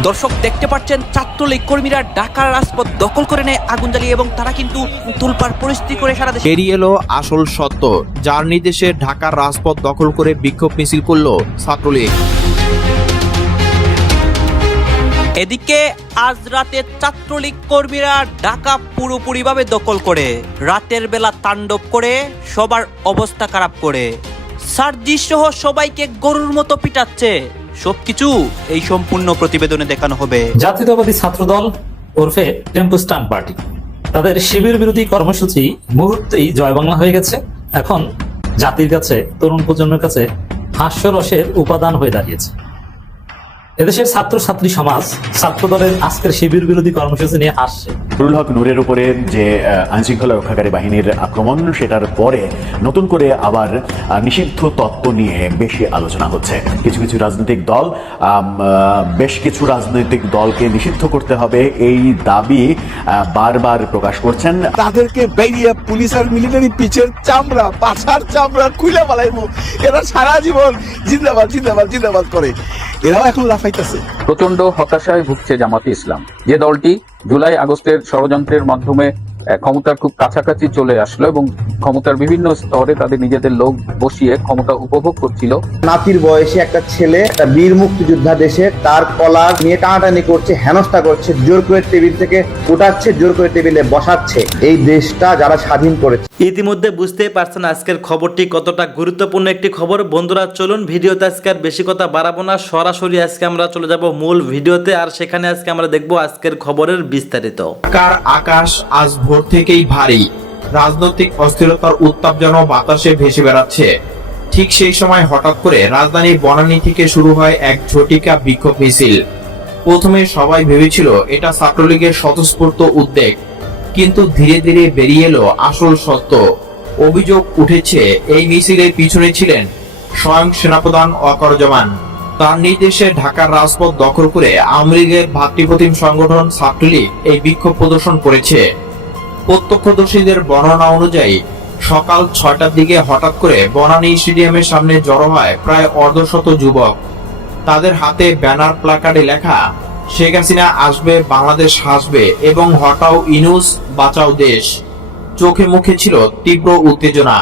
দর্শক দেখতে পাচ্ছেন ছাত্রলীগ কর্মীরা ঢাকার রাজপথ দখল করে নেয় আগুন জ্বালিয়ে এবং তারা কিন্তু তুলপার পরিস্থিতি করে সারা দেশে বেরিয়ে এলো আসল সত্য যার নির্দেশে ঢাকার রাজপথ দখল করে বিক্ষোভ মিছিল করল ছাত্রলীগ। এদিকে আজ রাতে ছাত্রলীগ কর্মীরা ঢাকা পুরোপুরিভাবে দখল করে রাতের বেলা তাণ্ডব করে সবার অবস্থা খারাপ করে। সার্জি সহ সবাইকে গরুর মতো পিটাচ্ছে। সবকিছু এই সম্পূর্ণ প্রতিবেদনে দেখানো হবে। জাতীয়তাবাদী ছাত্রদল ওরফে টেম্পু স্টাম্প পার্টি। তাদের শিবির বিরোধী কর্মসূচি মুহূর্তেই জয় বাংলা হয়ে গেছে। এখন জাতির কাছে, তরুণ প্রজন্মের কাছে হাস্যরসের উপাদান হয়ে দাঁড়িয়েছে। এদেশের ছাত্র ছাত্রী সমাজ ছাত্রদলের আজকের শিবির বিরোধী কর্মসূচি নিয়ে হাসছে নুরুল হক নূরের উপরে যে আইন শৃঙ্খলা রক্ষাকারী বাহিনীর আক্রমণ সেটার পরে নতুন করে আবার নিষিদ্ধ তত্ত্ব নিয়ে বেশি আলোচনা হচ্ছে। কিছু কিছু রাজনৈতিক দল বেশ কিছু রাজনৈতিক দলকে নিষিদ্ধ করতে হবে এই দাবি বারবার প্রকাশ করছেন। তাদেরকে বেরিয়ে পুলিশ আর মিলিটারি পিছের চামড়া পাছার চামড়া খুলে পালাইব এরা সারা জীবন জিন্দাবাদ জিন্দাবাদ জিন্দাবাদ করে। এরাও এখন প্রচণ্ড হতাশায় ভুগছে জামাতে ইসলাম। যে দলটি জুলাই আগস্টের ষড়যন্ত্রের মাধ্যমে ক্ষমতার খুব কাছাকাছি চলে আসলো এবং ক্ষমতার বিভিন্ন স্তরে তাদের নিজেদের লোক বসিয়ে ক্ষমতা উপভোগ করছিল। নাতির বয়সে একটা ছেলে একটা বীর মুক্তিযোদ্ধা দেশে তার কলা নিয়ে টানাটানি করছে হেনস্থা করছে জোর করে টেবিল থেকে উঠাচ্ছে জোর করে টেবিলে বসাচ্ছে। এই দেশটা যারা স্বাধীন করেছে। ইতিমধ্যে বুঝতেই পারছেন আজকের খবরটি কতটা গুরুত্বপূর্ণ একটি খবর। বন্ধুরা চলুন ভিডিওতে আজকে আর বেশি কথা বাড়াবো না। সরাসরি আজকে আমরা চলে যাব মূল ভিডিওতে আর সেখানে আজকে আমরা দেখব আজকের খবরের বিস্তারিত। ঢাকার আকাশ আজ ভোর থেকেই ভারী। রাজনৈতিক অস্থিরতার উত্তাপ যেন বাতাসে ভেসে বেড়াচ্ছে। ঠিক সেই সময় হঠাৎ করে রাজধানী বনানী থেকে শুরু হয় এক ঝটিকা বিক্ষোভ মিছিল। প্রথমে সবাই ভেবেছিল এটা ছাত্রলীগের স্বতঃস্ফূর্ত উদ্বেগ, কিন্তু ধীরে ধীরে বেরিয়ে এলো আসল সত্য। অভিযোগ উঠেছে, এই মিছিলের পিছনে ছিলেন স্বয়ং সেনাপ্রধান অকরজমান তার নির্দেশে ঢাকার রাজপথ দখল করে আওয়ামী লীগের ভাতৃপ্রতিম সংগঠন ছাত্রলীগ এই বিক্ষোভ প্রদর্শন করেছে। প্রত্যক্ষদর্শীদের বর্ণনা অনুযায়ী, সকাল ছয়টার দিকে হঠাৎ করে বনানী স্টেডিয়ামের সামনে জড়ো হয় প্রায় অর্ধশত যুবক। তাদের হাতে ব্যানার প্লাকার্ডে লেখা, শেখ হাসিনা আসবে, বাংলাদেশ হাসবে এবং হটাও ইনুস, বাঁচাও দেশ। চোখে মুখে ছিল তীব্র উত্তেজনা।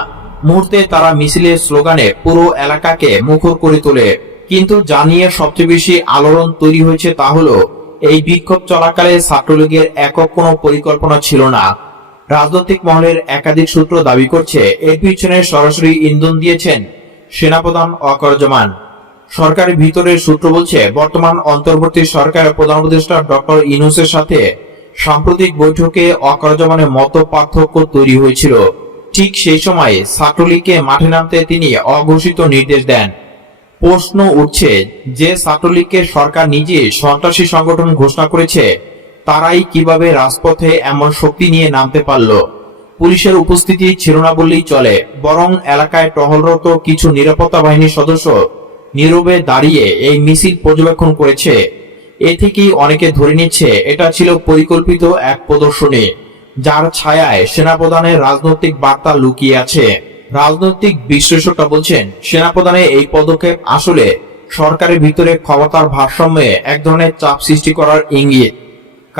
মুহূর্তে তারা মিছিলের স্লোগানে পুরো এলাকাকে মুখর করে তোলে। কিন্তু জানিয়ে সবচেয়ে বেশি আলোড়ন তৈরি হয়েছে তা হলো, এই বিক্ষোভ চলাকালে ছাত্রলীগের একক কোনো পরিকল্পনা ছিল না। রাজনৈতিক মহলের একাধিক সূত্র দাবি করছে, এর পিছনে সরাসরি ইন্ধন দিয়েছেন সেনাপ্রধান অকরজমান সরকারের ভিতরের সূত্র বলছে, বর্তমান অন্তর্বর্তী সরকারের প্রধান উপদেষ্টা ডক্টর ইনুসের সাথে সাম্প্রতিক বৈঠকে অকরজমানের মত পার্থক্য তৈরি হয়েছিল। ঠিক সেই সময় ছাত্রলীগকে মাঠে নামতে তিনি অঘোষিত নির্দেশ দেন। প্রশ্ন উঠছে, যে ছাত্রলীগকে সরকার নিজে সন্ত্রাসী সংগঠন ঘোষণা করেছে তারাই কীভাবে রাজপথে এমন শক্তি নিয়ে নামতে পারল? পুলিশের উপস্থিতি ছিল না বললেই চলে, বরং এলাকায় টহলরত কিছু নিরাপত্তা বাহিনীর সদস্য নীরবে দাঁড়িয়ে এই মিছিল পর্যবেক্ষণ করেছে। এ থেকেই অনেকে ধরে নিচ্ছে, এটা ছিল পরিকল্পিত এক প্রদর্শনী, যার ছায়ায় সেনাপ্রধানের রাজনৈতিক বার্তা লুকিয়ে আছে। রাজনৈতিক বিশ্লেষকরা বলছেন, সেনাপ্রধানের এই পদক্ষেপ আসলে সরকারের ভিতরে ক্ষমতার ভারসাম্যে এক ধরনের চাপ সৃষ্টি করার ইঙ্গিত।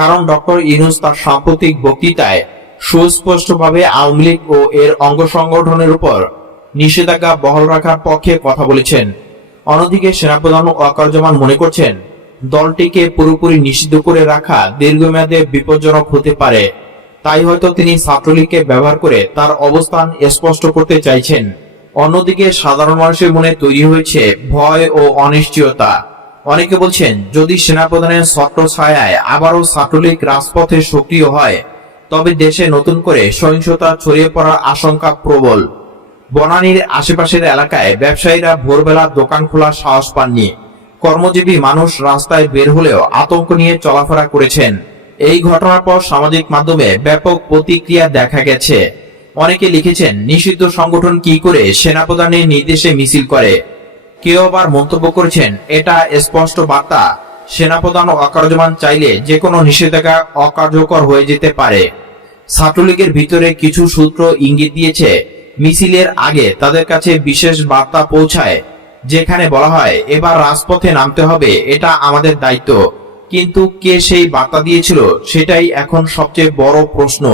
কারণ ডক্টর ইনুস তার সাম্প্রতিক বক্তৃতায় সুস্পষ্টভাবে আওয়ামী লীগ ও এর অঙ্গ সংগঠনের উপর নিষেধাজ্ঞা বহাল রাখার পক্ষে কথা বলেছেন। অন্যদিকে সেনাপ্রধান অকার্যমান মনে করছেন, দলটিকে পুরোপুরি নিষিদ্ধ করে রাখা দীর্ঘমেয়াদে বিপজ্জনক হতে পারে। তাই হয়তো তিনি ছাত্রলীগকে ব্যবহার করে তার অবস্থান স্পষ্ট করতে চাইছেন। অন্যদিকে সাধারণ মানুষের মনে তৈরি হয়েছে ভয় ও অনিশ্চয়তা। অনেকে বলছেন, যদি সেনাপ্রধানের ছত্র ছায়ায় আবারও ছাত্রলীগ রাজপথে সক্রিয় হয়, তবে দেশে নতুন করে সহিংসতা ছড়িয়ে পড়ার আশঙ্কা প্রবল। বনানীর আশেপাশের এলাকায় ব্যবসায়ীরা ভোরবেলা দোকান খোলার সাহস পাননি। কর্মজীবী মানুষ রাস্তায় বের হলেও আতঙ্ক নিয়ে চলাফেরা করেছেন। এই ঘটনার পর সামাজিক মাধ্যমে ব্যাপক প্রতিক্রিয়া দেখা গেছে। অনেকে লিখেছেন, নিষিদ্ধ সংগঠন কি করে সেনাপ্রধানের নির্দেশে মিছিল করে? কেউ আবার মন্তব্য করেছেন, এটা স্পষ্ট বার্তা। সেনাপ্রধান অকার্যমান চাইলে যে কোনো নিষেধাজ্ঞা অকার্যকর হয়ে যেতে পারে। ছাত্রলীগের ভিতরে কিছু সূত্র ইঙ্গিত দিয়েছে, মিছিলের আগে তাদের কাছে বিশেষ বার্তা পৌঁছায়, যেখানে বলা হয়, এবার রাজপথে নামতে হবে, এটা আমাদের দায়িত্ব। কিন্তু কে সেই বার্তা দিয়েছিল, সেটাই এখন সবচেয়ে বড় প্রশ্ন।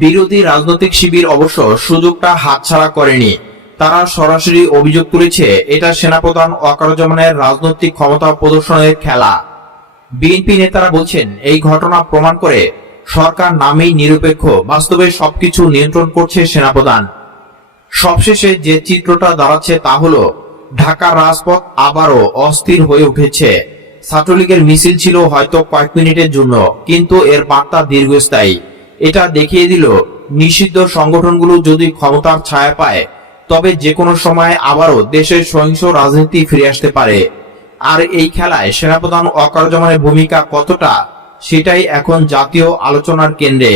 বিরোধী রাজনৈতিক শিবির অবশ্য সুযোগটা হাতছাড়া করেনি। তারা সরাসরি অভিযোগ তুলেছে এটা সেনাপ্রধান অকারজমানের রাজনৈতিক ক্ষমতা প্রদর্শনের খেলা। বিএনপি নেতারা বলছেন, এই ঘটনা প্রমাণ করে সরকার নামেই নিরপেক্ষ, বাস্তবে সবকিছু নিয়ন্ত্রণ করছে সেনাপ্রধান। সবশেষে যে চিত্রটা দাঁড়াচ্ছে তা হলো ঢাকার রাজপথ আবারও অস্থির হয়ে উঠেছে। ছাত্রলীগের মিছিল ছিল হয়তো কয়েক মিনিটের জন্য, কিন্তু এর বার্তা দীর্ঘস্থায়ী। এটা দেখিয়ে দিল, নিষিদ্ধ সংগঠনগুলো যদি ক্ষমতার ছায়া পায় তবে যে কোনো সময় আবারও দেশের সহিংস রাজনীতি ফিরে আসতে পারে। আর এই খেলায় সেনাপ্রধান অকার্যমানের ভূমিকা কতটা, সেটাই এখন জাতীয় আলোচনার কেন্দ্রে।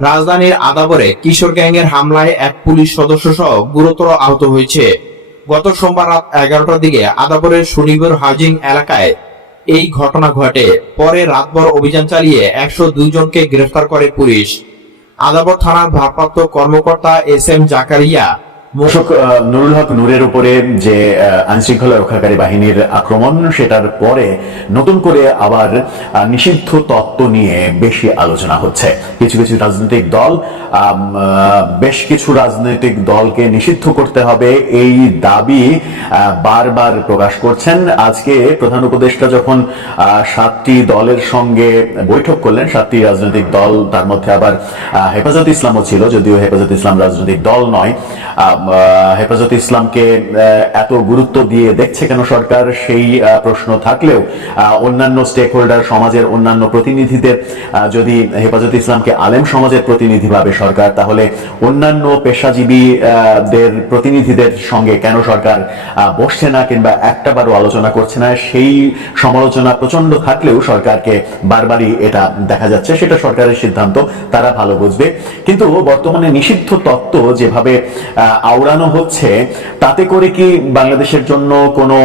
রাজধানীর আদাবরে কিশোর গ্যাংয়ের হামলায় এক পুলিশ সদস্য সহ গুরুতর আহত হয়েছে। গত সোমবার রাত এগারোটার দিকে আদাবরের শনিবার হাউজিং এলাকায় এই ঘটনা ঘটে। পরে রাতভর অভিযান চালিয়ে একশো দুই জনকে গ্রেফতার করে পুলিশ। আদাবর থানার ভারপ্রাপ্ত কর্মকর্তা এস এম জাকারিয়া আহ, নুরুল হক নূরের উপরে যে আইন শৃঙ্খলা রক্ষাকারী বাহিনীর আক্রমণ সেটার পরে নতুন করে আবার নিষিদ্ধ তত্ত্ব নিয়ে বেশি আলোচনা হচ্ছে। কিছু কিছু রাজনৈতিক দল বেশ কিছু রাজনৈতিক দলকে নিষিদ্ধ করতে হবে। এই দাবি বারবার প্রকাশ করছেন। আজকে প্রধান উপদেষ্টা যখন সাতটি দলের সঙ্গে বৈঠক করলেন সাতটি রাজনৈতিক দল তার মধ্যে আবার হেফাজত ইসলামও ছিল যদিও হেফাজত ইসলাম রাজনৈতিক দল নয় হেফাজত ইসলামকে এত গুরুত্ব দিয়ে দেখছে কেন সরকার? সেই প্রশ্ন থাকলেও অন্যান্য স্টেক হোল্ডার সমাজের অন্যান্য প্রতিনিধিদের যদি হেফাজত ইসলামকে আলেম সমাজের প্রতিনিধি ভাবে সরকার, তাহলে অন্যান্য পেশাজীবী দের প্রতিনিধিদের সঙ্গে কেন সরকার বসছে না কিংবা একটাবারও আলোচনা করছে না? সেই সমালোচনা প্রচণ্ড থাকলেও সরকারকে বারবারই এটা দেখা যাচ্ছে। সেটা সরকারের সিদ্ধান্ত, তারা ভালো বুঝবে। কিন্তু বর্তমানে নিষিদ্ধ তত্ত্ব যেভাবে আওড়ানো হচ্ছে, তাতে করে কি বাংলাদেশের জন্য কোনো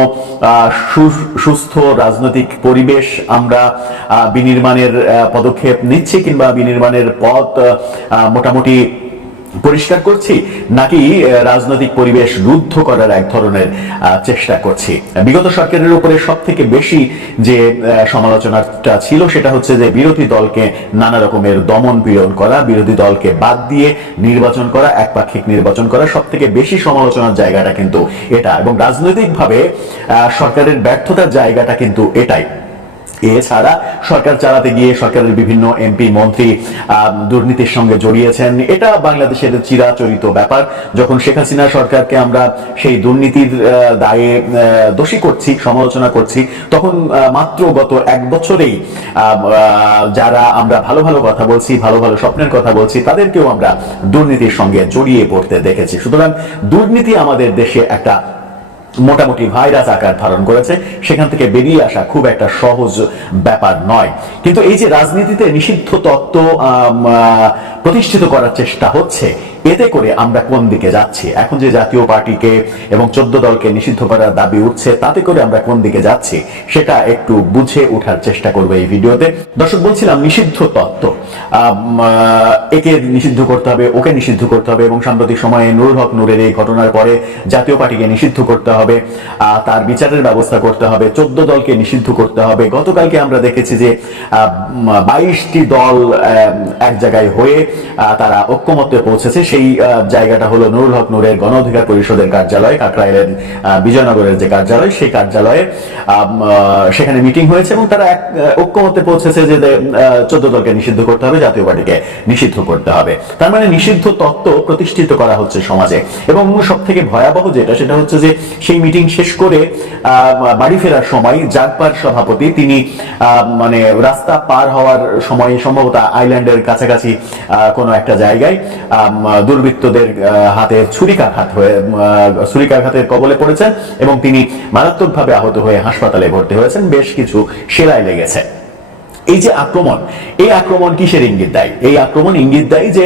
সুস্থ রাজনৈতিক পরিবেশ আমরা বিনির্মাণের পদক্ষেপ নিচ্ছি কিংবা বিনির্মাণের পথ মোটামুটি পরিষ্কার করছি, নাকি রাজনৈতিক পরিবেশ রুদ্ধ করার এক ধরনের চেষ্টা করছি? বিগত সরকারের উপরে সব থেকে বেশি যে সমালোচনাটা ছিল, সেটা হচ্ছে যে, বিরোধী দলকে নানা রকমের দমন পীড়ন করা, বিরোধী দলকে বাদ দিয়ে নির্বাচন করা, একপাক্ষিক নির্বাচন করা সব থেকে বেশি সমালোচনার জায়গাটা কিন্তু এটা। এবং রাজনৈতিকভাবে সরকারের ব্যর্থতার জায়গাটা কিন্তু এটাই। এছাড়া সরকার চালাতে গিয়ে সরকারের বিভিন্ন এমপি মন্ত্রী দুর্নীতির সঙ্গে জড়িয়েছেন। এটা বাংলাদেশের চিরাচরিত ব্যাপার। যখন শেখ হাসিনা সরকারকে আমরা সেই দুর্নীতির দায়ে দোষী করছি, সমালোচনা করছি, তখন মাত্র গত এক বছরেই যারা আমরা ভালো ভালো কথা বলছি, ভালো ভালো স্বপ্নের কথা বলছি, তাদেরকেও আমরা দুর্নীতির সঙ্গে জড়িয়ে পড়তে দেখেছি। সুতরাং দুর্নীতি আমাদের দেশে একটা মোটামুটি ভাইরাস আকার ধারণ করেছে, সেখান থেকে বেরিয়ে আসা খুব একটা সহজ ব্যাপার নয়। কিন্তু এই যে রাজনীতিতে নিষিদ্ধ তত্ত্ব প্রতিষ্ঠিত করার চেষ্টা হচ্ছে। এতে করে আমরা কোন দিকে যাচ্ছি? এখন যে জাতীয় পার্টিকে এবং চোদ্দ দলকে নিষিদ্ধ করার দাবি উঠছে, তাতে করে আমরা কোন দিকে যাচ্ছি? সেটা একটু বুঝে ওঠার চেষ্টা করব এই ভিডিওতে। দর্শক, বলছিলাম নিষিদ্ধ তত্ত্ব। একে নিষিদ্ধ করতে হবে, ওকে নিষিদ্ধ করতে হবে এবং সাম্প্রতিক সময়ে নুরুল হক নূরের এই ঘটনার পরে জাতীয় পার্টিকে নিষিদ্ধ করতে হবে তার বিচারের ব্যবস্থা করতে হবে, চোদ্দ দলকে নিষিদ্ধ করতে হবে। গতকালকে আমরা দেখেছি যে বাইশটি দল এক জায়গায় হয়ে তারা ঐক্যমত্যে পৌঁছেছে। সেই জায়গাটা হলো নুরুল হক নূরের গণ অধিকার পরিষদের কার্যালয়, কাকরাইলের বিজয়নগরের যে কার্যালয়, সেই কার্যালয়ে সেখানে মিটিং হয়েছে এবং তারা এক ঐক্যমত্যে পৌঁছেছে যে চোদ্দ দলকে নিষিদ্ধ করতে হবে, জাতীয় পার্টিকে নিষিদ্ধ করতে হবে। তার মানে নিষিদ্ধ তত্ত্ব প্রতিষ্ঠিত করা হচ্ছে সমাজে। এবং সব থেকে ভয়াবহ যেটা, সেটা হচ্ছে যে সেই মিটিং শেষ করে বাড়ি ফেরার সময় জাগপার সভাপতি, তিনি মানে রাস্তা পার হওয়ার সময় সম্ভবত আইল্যান্ডের কাছাকাছি কোনো একটা জায়গায় দুর্বৃত্তদের হাতে ছুরিকাঘাত হয়ে ছুরিকাঘাতের কবলে পড়েছেন এবং তিনি মারাত্মকভাবে আহত হয়ে হাসপাতালে ভর্তি হয়েছেন। বেশ কিছু সেলাই লেগেছে। এই যে আক্রমণ, এই আক্রমণ কিসের ইঙ্গিত দেয়? এই আক্রমণ ইঙ্গিত দেয় যে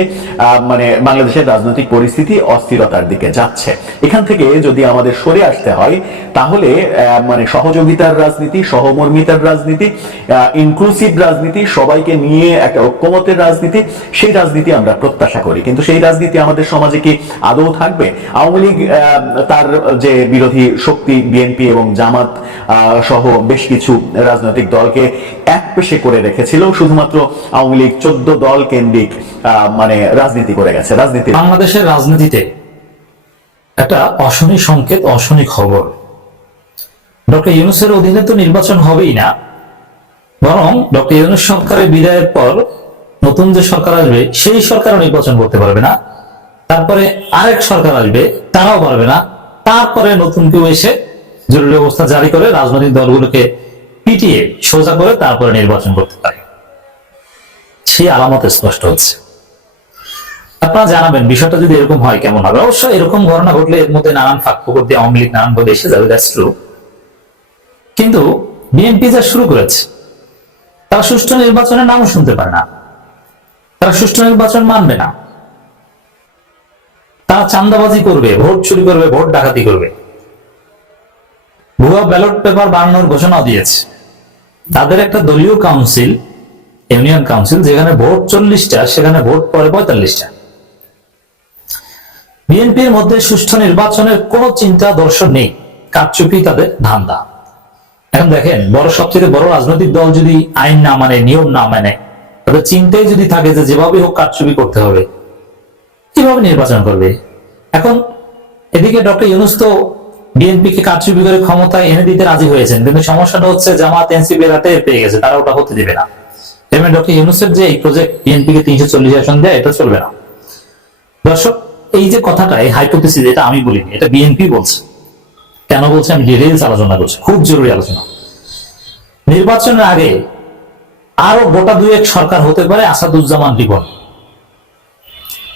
মানে বাংলাদেশের রাজনৈতিক পরিস্থিতি অস্থিরতার দিকে যাচ্ছে। এখান থেকে যদি আমাদের সরে আসতে হয়, তাহলে মানে সহযোগিতার রাজনীতি, সহমর্মিতার রাজনীতি ইনক্লুসিভ রাজনীতি, সবাইকে নিয়ে একটা ঐক্যমতের রাজনীতি, সেই রাজনীতি আমরা প্রত্যাশা করি। কিন্তু সেই রাজনীতি আমাদের সমাজে কি আদৌ থাকবে? আওয়ামী লীগ তার যে বিরোধী শক্তি, বিএনপি এবং জামাত সহ বেশ কিছু রাজনৈতিক দলকে এক পেশে করে রেখেছিল, শুধুমাত্র আওয়ামী লীগ চোদ্দ দল কেন্দ্রিক মানে রাজনীতি করে গেছে। রাজনীতি বাংলাদেশের রাজনীতিতে একটা অশনি সংকেত, অশনি খবর। ডক্টর ইউনুসের অধীনে তো নির্বাচন হবেই না, বরং ডক্টর ইউনুস সরকারের বিদায়ের পর নতুন যে সরকার আসবে, সেই সরকারও নির্বাচন করতে পারবে না। তারপরে আরেক সরকার আসবে, তারাও পারবে না। তারপরে নতুন কেউ এসে জরুরি অবস্থা জারি করে রাজনৈতিক দলগুলোকে পিটিয়ে সোজা করে তারপরে নির্বাচন করতে পারে। সেই আলামত স্পষ্ট হচ্ছে। আপনারা জানাবেন, বিষয়টা যদি এরকম হয় কেমন হবে? অবশ্য এরকম ঘটনা ঘটলে এর মধ্যে নানান ফাঁক ফোকর দিয়ে আওয়ামী লীগ, নানান ভাবে এসে যাবে কিন্তু বিএনপি যা শুরু করেছে, তারা সুষ্ঠু নির্বাচনের নামও শুনতে পারে না। তারা সুষ্ঠু নির্বাচন মানবে না। তারা চান্দাবাজি করবে, ভোট চুরি করবে, ভোট ডাকাতি করবে। ভুয়া ব্যালট পেপার বানানোর ঘোষণা দিয়েছে। তাদের একটা দলীয় কাউন্সিল ইউনিয়ন কাউন্সিল যেখানে ভোট চল্লিশটা, সেখানে ভোট পড়ে পঁয়তাল্লিশটা। বিএনপির মধ্যে সুষ্ঠু নির্বাচনের কোনো চিন্তা দর্শন নেই, কারচুপি তাদের ধান্দা। এখন দেখেন, বড়, সবচেয়ে বড় রাজনৈতিক দল যদি আইন না মানে নিয়ম না মানে তাদের চিন্তাই যদি থাকে যে যেভাবে হোক কারচুপি করতে হবে, কীভাবে নির্বাচন করবে? এখন এদিকে ডক্টর ইউনুস তো বিএনপি কে কারচুপি করে ক্ষমতায় এনে দিতে রাজি হয়েছেন, কিন্তু সমস্যাটা হচ্ছে জামাত এনসিপি রাতে পেয়ে গেছে, তারা ওটা হতে দেবে না। এমনি ডক্টর ইউনুসের যে এই প্রজেক্ট বিএনপি কে তিনশো চল্লিশ আসন দেয়, এটা চলবে না। দর্শক, এই যে কথাটা, এই হাইপোথিসিস এটা আমি বলিনি, এটা বিএনপি বলছে। কেন বলছে? আমি ডিটেলস আলোচনা করছি, খুব জরুরি আলোচনা। নির্বাচনের আগে আরও গোটা দুই এক সরকার হতে পারে আসাদুজ্জামান রিপন।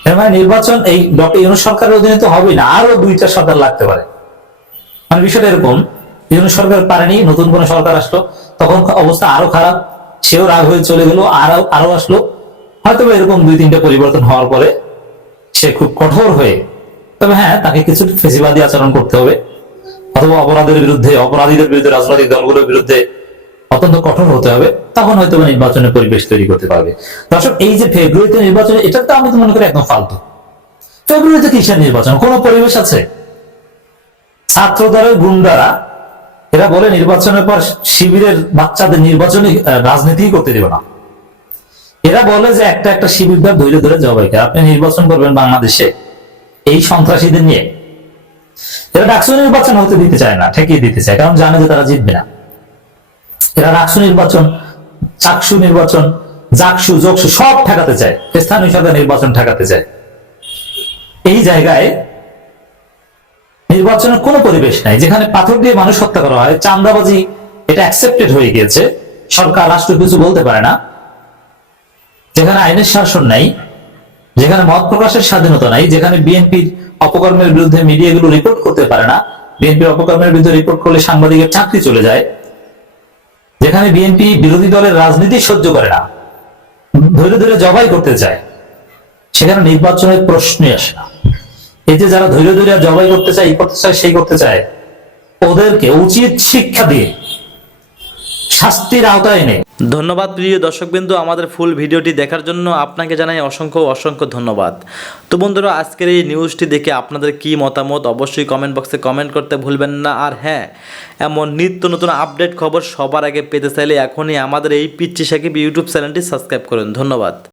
এর মানে নির্বাচন এই ডক্টর ইউনুস সরকারের অধীনে তো হবেই না, আরও দুইটা সরকার লাগতে পারে। মানে বিষয়টা এরকম ইউনুস সরকার পারেনি, নতুন কোন সরকার আসলো, তখন অবস্থা আরও খারাপ, সেও রাগ হয়ে চলে গেল, আরও আরও আসলো। হয়তো এরকম দুই, তিনটা পরিবর্তন হওয়ার পরে সে খুব কঠোর হয়ে, তবে হ্যাঁ তাকে কিছু ফেসিবাদী আচরণ করতে হবে, অথবা অপরাধের বিরুদ্ধে, অপরাধীদের বিরুদ্ধে, রাজনৈতিক দলগুলোর বিরুদ্ধে অত্যন্ত কঠোর হতে হবে, তখন হয়তো নির্বাচনের পরিবেশ তৈরি করতে পারবে। দর্শক, এই যে ফেব্রুয়ারিতে নির্বাচন এটা তো আমি তো মনে করি একদম ফালতু। ফেব্রুয়ারিতে কিসের নির্বাচন? কোন পরিবেশ আছে? ছাত্র দলের গুন্ডারা, এরা বলে নির্বাচনের পর শিবিরের বাচ্চাদের নির্বাচনী রাজনীতি করতে দেবে না। এরা বলে যে একটা একটা শিবির দল ধৈর্য ধরে জবাই আপনি নির্বাচন করবেন বাংলাদেশে এই সন্ত্রাসীদের নিয়ে। এরা ডাকসু নির্বাচন হতে দিতে চায় না, ঠেকিয়ে দিতে চায়, কারণ জানে যে তারা জিতবে না। এরা ডাকসু নির্বাচন, চাকসু নির্বাচন, জাকসু, জকসু সব ঠেকাতে চায়, স্থানীয় সরকার নির্বাচন ঠেকাতে চায়। এই জায়গায় নির্বাচনের কোনো পরিবেশ নাই, যেখানে পাথর দিয়ে মানুষ হত্যা করা হয় চান্দাবাজি এটা অ্যাকসেপ্টেড হয়ে গিয়েছে। সরকার, রাষ্ট্র কিছু বলতে পারে না। যেখানে আইনের শাসন নাই, যেখানে মত প্রকাশের স্বাধীনতা নাই, যেখানে বিএনপির অপকর্মের বিরুদ্ধে মিডিয়াগুলো রিপোর্ট করতে পারে না, বিএনপির অপকর্মের বিরুদ্ধে রিপোর্ট করলে সাংবাদিকের চাকরি চলে যায়। যেখানে বিএনপি বিরোধী দলের রাজনীতি সহ্য করে না, ধরে ধরে জবাই করতে চায়, সেখানে নির্বাচনের প্রশ্নই আসে না। এই যে যারা ধৈর্য ধৈর্য জবাই করতে চায়, এই করতে চায়, সেই করতে চায়, ওদেরকে উচিত শিক্ষা দিয়ে শাস্তির আওতায় এনে। ধন্যবাদ প্রিয় দর্শকবিন্দু আমাদের ফুল ভিডিওটি দেখার জন্য। আপনাকে জানাই অসংখ্য অসংখ্য ধন্যবাদ। তো বন্ধুরা, আজকের এই নিউজটি দেখে আপনাদের কি মতামত, অবশ্যই কমেন্ট বক্সে কমেন্ট করতে ভুলবেন না। আর হ্যাঁ এমন নিত্য নতুন আপডেট খবর সবার আগে পেতে চাইলে এখনই আমাদের এই পিচ্ছি সাকিব ইউটিউব চ্যানেলটি সাবস্ক্রাইব করুন। ধন্যবাদ।